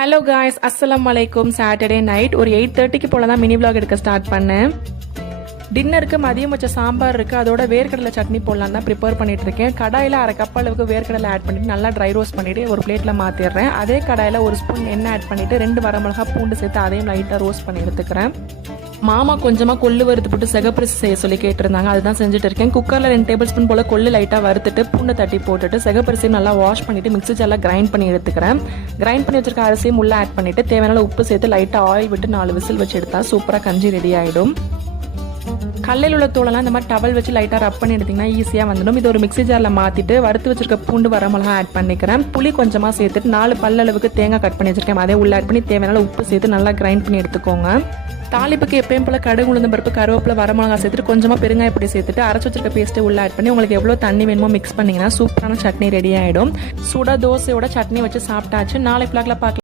Hello guys, அஸ்ஸலாமு அலைக்கும். Saturday night ஒரு 8:30க்கு போல தான் மினி vlog எடுக்க ஸ்டார்ட் பண்ணேன். டின்னருக்கு மதியம் வச்ச சாம்பார் இருக்கு, அதோட வேர்க்கடலை சட்னி போடலாம் தான் ப்ரிப்பேர் பண்ணிட்டு இருக்கேன். கடாயில் அரை கப் அளவுக்கு வேர்க்கடலை ஆட் பண்ணிட்டு நல்லா ட்ரை ரோஸ்ட் பண்ணிட்டு ஒரு பிளேட்ல மாத்திடுறேன். அதே கடாயில் ஒரு ஸ்பூன் எண்ணெய் ஆட் பண்ணிட்டு 2 வரமிளகா பூண்டு சேர்த்து அதையும் லைட்டாக ரோஸ்ட் பண்ணி எடுத்துக்கிறேன். மாமா கொஞ்சமா கொள்ளு வறுத்து போட்டு சிகப்பரிசி செய்ய சொல்லி கேட்டிருந்தாங்க, அதுதான் செஞ்சுட்டு இருக்கேன். குக்கர்ல 2 டேபிள் ஸ்பூன் போல கொள்ளு லைட்டா வறுத்துட்டு பூண்டு தட்டி போட்டுட்டு சிகப்பரிசியும் நல்லா வாஷ் பண்ணிட்டு மிக்ஸி ஜார்ல கிரைண்ட் பண்ணி எடுத்துக்கிறேன். கிரைண்ட் பண்ணி வச்சிருக்க அரிசியும் உள்ள ஆட் பண்ணிட்டு தேவையான உப்பு சேர்த்து லைட்டா ஆயில் விட்டு 4 விசில் வச்சு எடுத்தா சூப்பரா கஞ்சி ரெடி ஆயிடும். கல்லில் உள்ள தோலெல்லாம் இந்த மாதிரி டவல் வச்சு லைட்டாக ரப் பண்ணி எடுத்திங்கன்னா ஈஸியாக வந்துடும். இது ஒரு மிக்ஸி ஜாரில் மாற்றிட்டு வறுத்து வச்சிருக்க பூண்டு வரமிளகா ஆட் பண்ணிக்கிறேன். புளி கொஞ்சமாக சேர்த்துட்டு 4 பல்லளவுக்கு தேங்காய் கட் பண்ணி வச்சிருக்கேன், அதே உள்ள ஆட் பண்ணி தேவையான உப்பு சேர்த்து நல்லா கிரைண்ட் பண்ணி எடுத்துக்கோங்க. தாளிப்புக்கு எப்பயும் போல கடுகு உளுந்தம் பருப்பு கருவேப்பிலை வரமிளகா சேர்த்துட்டு கொஞ்சமாக பெருங்காய பொடி சேர்த்துட்டு அரைச்சி வச்சிருக்க பேஸ்ட்டை உள்ள ஆட் பண்ணி உங்களுக்கு எவ்வளோ தண்ணி வேணுமோ மிக்ஸ் பண்ணிங்கன்னா சூப்பரான சட்னி ரெடி ஆகிடும். சுட தோசையோட சட்னி வச்சு சாப்பிட்டாச்சு. நாளைக்கு vlogல பார்க்கலாம்.